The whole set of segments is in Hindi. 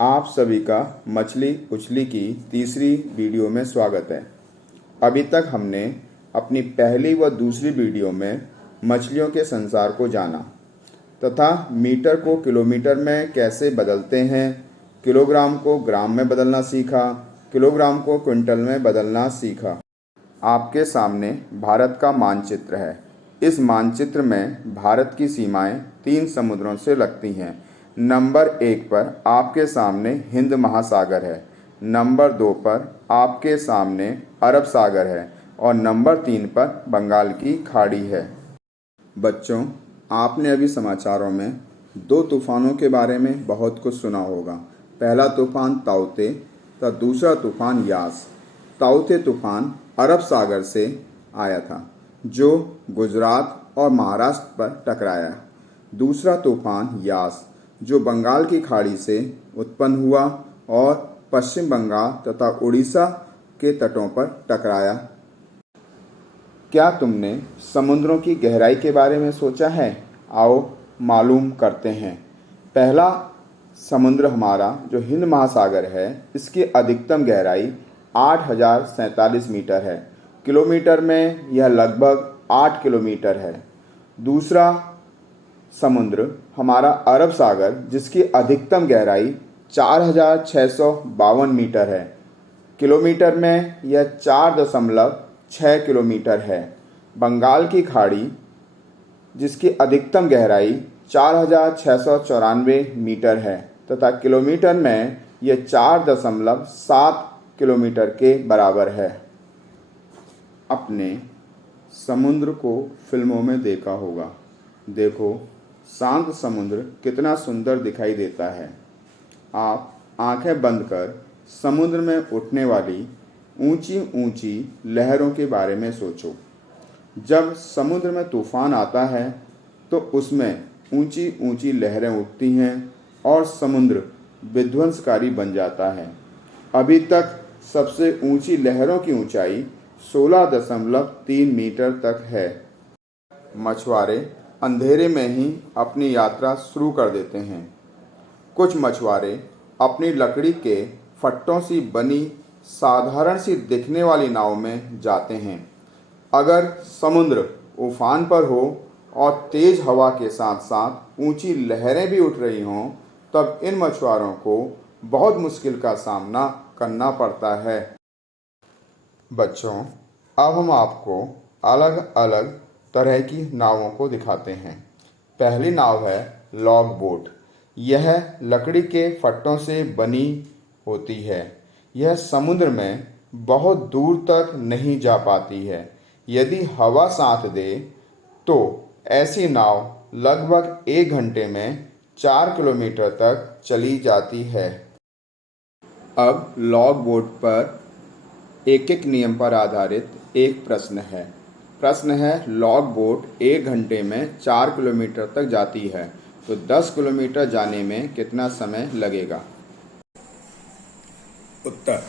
आप सभी का मछली उछली की तीसरी वीडियो में स्वागत है। अभी तक हमने अपनी पहली व दूसरी वीडियो में मछलियों के संसार को जाना तथा मीटर को किलोमीटर में कैसे बदलते हैं, किलोग्राम को ग्राम में बदलना सीखा, किलोग्राम को क्विंटल में बदलना सीखा। आपके सामने भारत का मानचित्र है। इस मानचित्र में भारत की सीमाएं 3 समुद्रों से लगती हैं। नंबर 1 पर आपके सामने हिंद महासागर है, नंबर 2 पर आपके सामने अरब सागर है और नंबर 3 पर बंगाल की खाड़ी है। बच्चों, आपने अभी समाचारों में 2 तूफानों के बारे में बहुत कुछ सुना होगा। पहला तूफान ताउते तथा दूसरा तूफान यास। ताउते तूफान अरब सागर से आया था जो गुजरात और महाराष्ट्र पर टकराया। दूसरा तूफान यास जो बंगाल की खाड़ी से उत्पन्न हुआ और पश्चिम बंगाल तथा उड़ीसा के तटों पर टकराया। क्या तुमने समुद्रों की गहराई के बारे में सोचा है? आओ मालूम करते हैं। पहला समुद्र हमारा जो हिंद महासागर है, इसकी अधिकतम गहराई 8047 मीटर है। किलोमीटर में यह लगभग 8 किलोमीटर है। दूसरा समुद्र हमारा अरब सागर, जिसकी अधिकतम गहराई 4652 मीटर है। किलोमीटर में यह 4.6 किलोमीटर है। बंगाल की खाड़ी, जिसकी अधिकतम गहराई 4694 मीटर है तथा किलोमीटर में यह 4.7 किलोमीटर के बराबर है। अपने समुद्र को फिल्मों में देखा होगा। देखो, शांत समुद्र कितना सुंदर दिखाई देता है। आप आंखें बंद कर समुद्र में उठने वाली ऊंची ऊंची लहरों के बारे में सोचो। जब समुद्र में तूफान आता है तो उसमें ऊंची ऊंची लहरें उठती हैं और समुद्र विध्वंसकारी बन जाता है। अभी तक सबसे ऊंची लहरों की ऊंचाई 16.3 मीटर तक है। मछुआरे अंधेरे में ही अपनी यात्रा शुरू कर देते हैं। कुछ मछुआरे अपनी लकड़ी के फट्टों से बनी साधारण सी दिखने वाली नाव में जाते हैं। अगर समुद्र उफान पर हो और तेज हवा के साथ साथ ऊंची लहरें भी उठ रही हों, तब इन मछुआरों को बहुत मुश्किल का सामना करना पड़ता है। बच्चों, अब हम आपको अलग अलग तरह की नावों को दिखाते हैं। पहली नाव है लॉग बोट। यह लकड़ी के फट्टों से बनी होती है। यह समुद्र में बहुत दूर तक नहीं जा पाती है। यदि हवा साथ दे तो ऐसी नाव लगभग 1 घंटे में 4 किलोमीटर तक चली जाती है। अब लॉग बोट पर एक एक नियम पर आधारित एक प्रश्न है। प्रश्न है, लॉग बोट 1 घंटे में 4 किलोमीटर तक जाती है तो 10 किलोमीटर जाने में कितना समय लगेगा? उत्तर,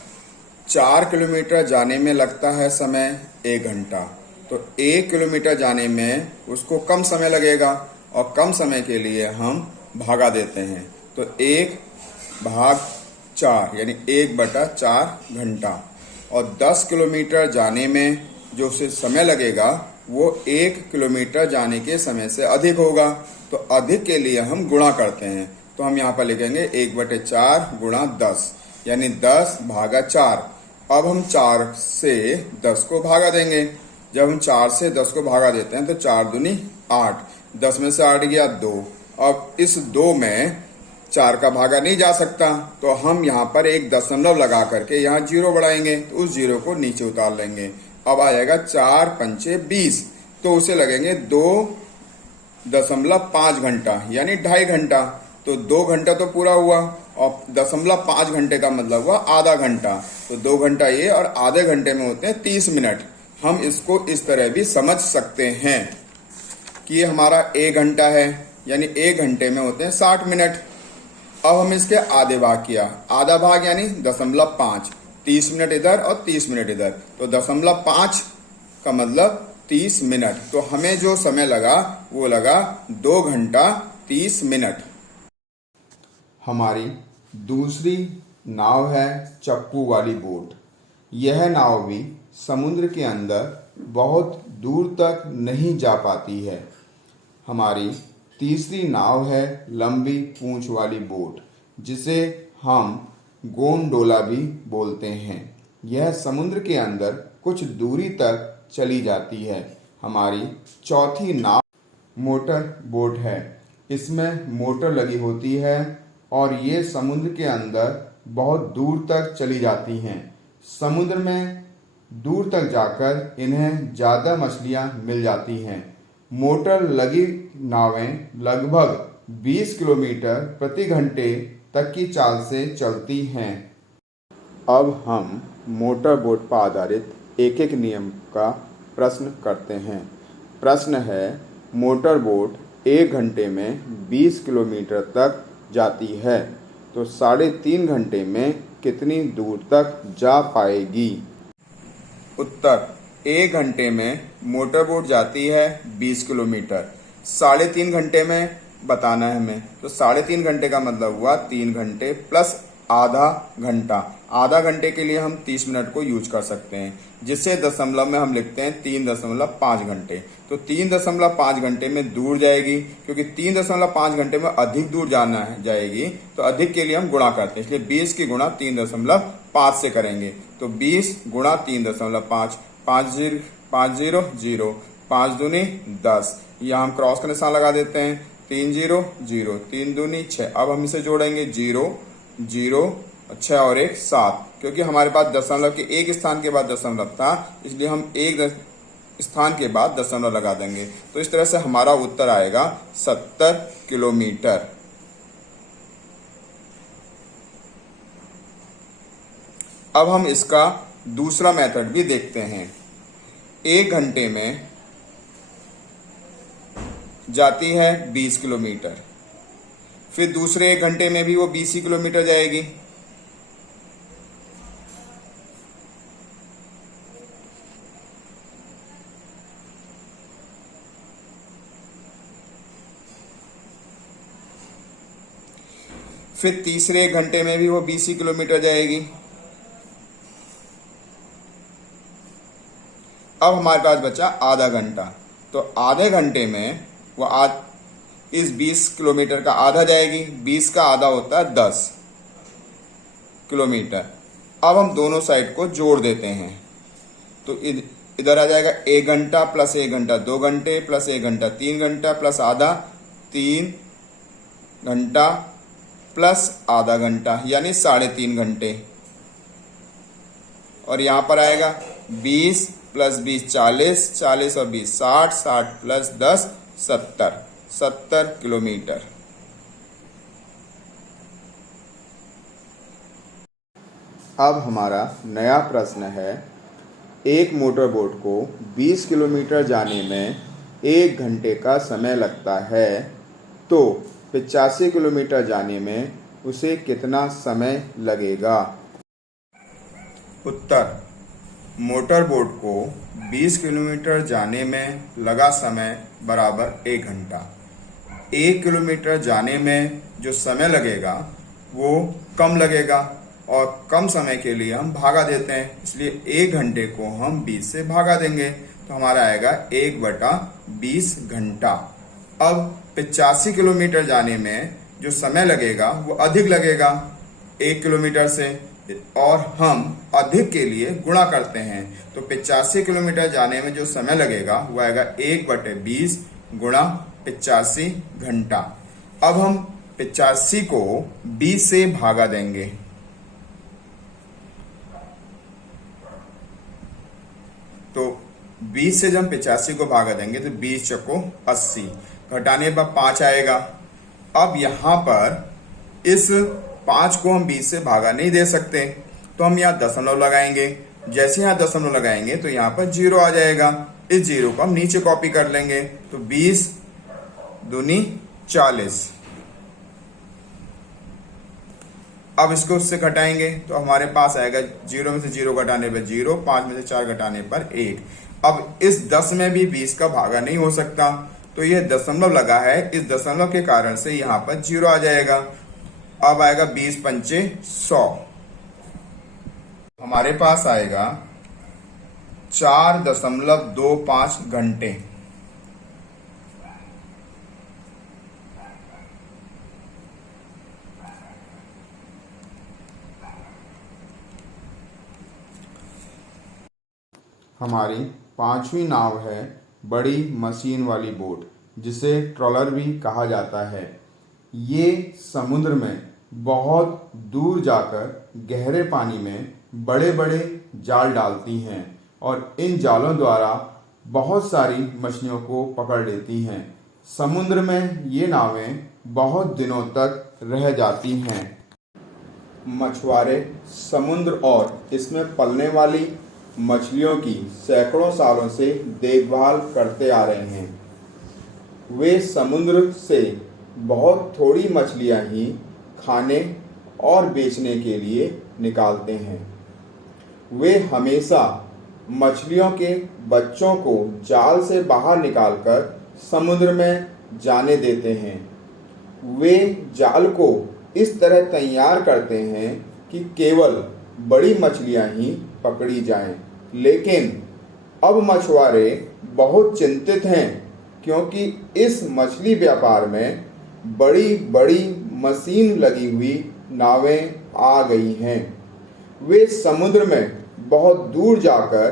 4 किलोमीटर जाने में लगता है समय 1 घंटा, तो 1 किलोमीटर जाने में उसको कम समय लगेगा और कम समय के लिए हम भागा देते हैं, तो 1/4 यानी 1/4 घंटा। और 10 किलोमीटर जाने में जो उसे समय लगेगा वो 1 किलोमीटर जाने के समय से अधिक होगा, तो अधिक के लिए हम गुणा करते हैं। तो हम यहाँ पर लिखेंगे 1/4 गुणा 10 यानी 10/4। अब हम 4 से 10 को भागा देंगे। जब हम 4 से 10 को भागा देते हैं तो 4 दूनी 8, 10 में से 8 गया 2। अब इस 2 में 4 का भागा नहीं जा सकता, तो हम यहाँ पर एक दशमलव लगा करके यहाँ 0 बढ़ाएंगे, तो उस 0 को नीचे उतार लेंगे। अब आ जाएगा 4 पंचे 20, तो उसे लगेंगे 2.5 घंटा यानी 2.5 घंटा। तो 2 घंटा तो पूरा हुआ और 0.5 घंटे का मतलब हुआ आधा घंटा, तो 2 घंटा ये और आधे घंटे में होते हैं 30 मिनट। हम इसको इस तरह भी समझ सकते हैं कि ये हमारा 1 घंटा है यानी 1 घंटे में होते हैं 60 मिनट। अब हम इसके आधे भाग किया, आधा भाग यानी 0.5, 30 मिनट इधर और 30 मिनट इधर, तो 0.5 का मतलब 30 मिनट। तो हमें जो समय लगा वो लगा 2 घंटा 30 मिनट। हमारी दूसरी नाव है चप्पू वाली बोट। यह नाव भी समुद्र के अंदर बहुत दूर तक नहीं जा पाती है। हमारी तीसरी नाव है लंबी पूंछ वाली बोट, जिसे हम गोंडोला भी बोलते हैं। यह समुद्र के अंदर कुछ दूरी तक चली जाती है। हमारी चौथी नाव मोटर बोट है। इसमें मोटर लगी होती है और ये समुद्र के अंदर बहुत दूर तक चली जाती हैं। समुद्र में दूर तक जाकर इन्हें ज़्यादा मछलियाँ मिल जाती हैं। मोटर लगी नावें लगभग 20 किलोमीटर प्रति घंटे तक की चाल से चलती हैं। अब हम मोटर बोट पर आधारित एक एक नियम का प्रश्न करते हैं। प्रश्न है, मोटर बोट 1 घंटे में 20 किलोमीटर तक जाती है, तो 3.5 घंटे में कितनी दूर तक जा पाएगी? उत्तर, 1 घंटे में मोटर बोट जाती है 20 किलोमीटर। 3.5 घंटे में बताना है हमें, तो 3.5 घंटे का मतलब हुआ 3 घंटे प्लस आधा घंटा। आधा घंटे के लिए हम 30 मिनट को यूज कर सकते हैं, जिससे दशमलव में हम लिखते हैं 3.5 घंटे। तो 3.5 घंटे में दूर जाएगी, क्योंकि 3.5 घंटे में अधिक दूर जाना है जाएगी, तो अधिक के लिए हम गुणा करते हैं, इसलिए 20 की गुणा 3.5 से करेंगे। तो 20 गुणा 3.5, 5 0 0, 5 दूनी 10। यहाँ हम क्रॉस का निशान लगा देते हैं। 3 0 0, 3 दूनी 6। अब हम इसे जोड़ेंगे 0 0, 6 और 1 7, क्योंकि हमारे पास दशमलव के एक स्थान के बाद दशमलव था, इसलिए हम एक स्थान के बाद दशमलव लगा देंगे। तो इस तरह से हमारा उत्तर आएगा 70 किलोमीटर। अब हम इसका दूसरा मेथड भी देखते हैं। 1 घंटे में जाती है 20 किलोमीटर, फिर दूसरे 1 घंटे में भी वो 20 ही किलोमीटर जाएगी। फिर तीसरे 1 घंटे में भी वो 20 ही किलोमीटर जाएगी। अब हमारे पास बचा आधा घंटा, तो आधे घंटे में वो इस 20 किलोमीटर का आधा जाएगी। 20 का आधा होता है 10 किलोमीटर। अब हम दोनों साइड को जोड़ देते हैं, तो इधर आ जाएगा 1 घंटा प्लस 1 घंटा 2 घंटे प्लस 1 घंटा 3 घंटा प्लस आधा 3 घंटा प्लस आधा घंटा, यानी 3.5 घंटे। और यहाँ पर आएगा 20 प्लस 20 40, 40 और 20 60, 60 प्लस 10 70 किलोमीटर। अब हमारा नया प्रश्न है, एक मोटर बोट को 20 किलोमीटर जाने में 1 घंटे का समय लगता है, तो 85 किलोमीटर जाने में उसे कितना समय लगेगा? उत्तर, मोटर बोट को 20 किलोमीटर जाने में लगा समय बराबर 1 घंटा। 1 किलोमीटर जाने में जो समय लगेगा वो कम लगेगा, और कम समय के लिए हम भागा देते हैं, इसलिए 1 घंटे को हम 20 से भागा देंगे, तो हमारा आएगा 1/20 घंटा। अब 85 किलोमीटर जाने में जो समय लगेगा वो अधिक लगेगा 1 किलोमीटर से, और हम अधिक के लिए गुणा करते हैं, तो 85 किलोमीटर जाने में जो समय लगेगा वो आएगा 1/20 गुणा 85 घंटा। अब हम 85 को 20 से भागा देंगे, तो 20 से जब हम 85 को भागा देंगे तो 20 चौको 80, घटाने पर 5 आएगा। अब यहाँ पर इस 5 को हम 20 से भागा नहीं दे सकते, तो हम यहाँ दशमलव लगाएंगे। जैसे यहाँ दशमलव लगाएंगे तो यहाँ पर 0 आ जाएगा। इस 0 को हम नीचे कॉपी कर लेंगे, तो 20 दूनी 40। अब इसको उससे घटाएंगे तो हमारे पास आएगा 0 में से 0 घटाने पर 0, 5 में से 4 घटाने पर 1। अब इस 10 में भी 20 का भागा नहीं हो सकता, तो यह दशमलव लगा है, इस दशमलव के कारण से यहाँ पर 0 आ जाएगा। अब आएगा 20 पंचे 100, हमारे पास आएगा 4.25 घंटे। हमारी पांचवी नाव है बड़ी मशीन वाली बोट, जिसे ट्रॉलर भी कहा जाता है। ये समुद्र में बहुत दूर जाकर गहरे पानी में बड़े बड़े जाल डालती हैं और इन जालों द्वारा बहुत सारी मछलियों को पकड़ लेती हैं। समुद्र में ये नावें बहुत दिनों तक रह जाती हैं। मछुआरे समुद्र और इसमें पलने वाली मछलियों की सैकड़ों सालों से देखभाल करते आ रहे हैं। वे समुद्र से बहुत थोड़ी मछलियां ही खाने और बेचने के लिए निकालते हैं। वे हमेशा मछलियों के बच्चों को जाल से बाहर निकालकर समुद्र में जाने देते हैं। वे जाल को इस तरह तैयार करते हैं कि केवल बड़ी मछलियां ही पकड़ी जाएं। लेकिन अब मछुआरे बहुत चिंतित हैं, क्योंकि इस मछली व्यापार में बड़ी बड़ी मशीन लगी हुई नावें आ गई हैं। वे समुद्र में बहुत दूर जाकर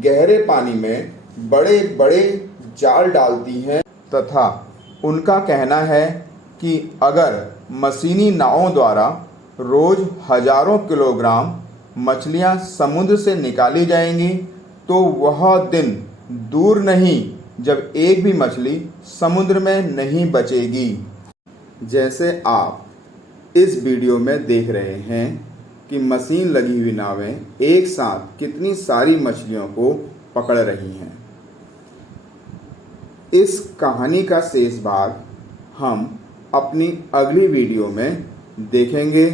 गहरे पानी में बड़े बड़े जाल डालती हैं तथा उनका कहना है कि अगर मशीनी नावों द्वारा रोज हजारों किलोग्राम मछलियां समुद्र से निकाली जाएंगी तो वह दिन दूर नहीं जब एक भी मछली समुद्र में नहीं बचेगी। जैसे आप इस वीडियो में देख रहे हैं कि मशीन लगी हुई नावें एक साथ कितनी सारी मछलियों को पकड़ रही हैं। इस कहानी का शेष भाग हम अपनी अगली वीडियो में देखेंगे।